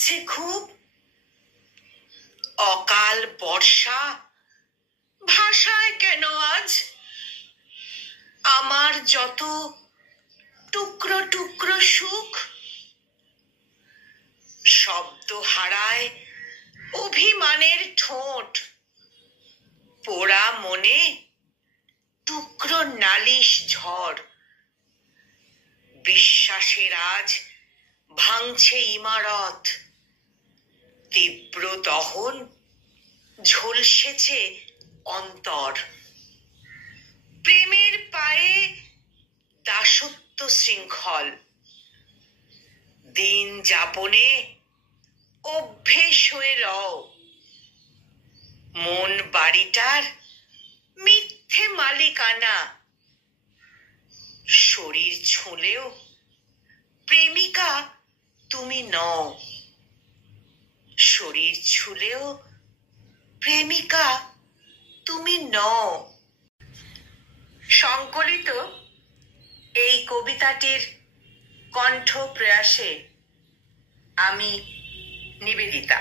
লাগছে খুব। অকাল বর্ষা ভাষায় কেন আজ আমার যত টুকরো টুকরো সুখ। শব্দ হারায় অভিমানের ঠোঁট, পোড়া মনে টুকরো নালিশ ঝড়। বিশ্বাসের আজ ভাঙছে ইমারত, তীব্র দহন ঝলসেছে অন্তর। প্রেমের পায়ে দাসত্ব শৃঙ্খল, দিন যাপনে অভ্যেস হয়ে রও। মন বাড়িটার মিথ্যে মালিকানা, শরীর ছুঁলেও প্রেমিকা তুমি নও। শরীর ছুঁলেও প্রেমিকা তুমি নও। সংকলিত এই কবিতাটির কণ্ঠ প্রয়াসে আমি নিবেদিতা।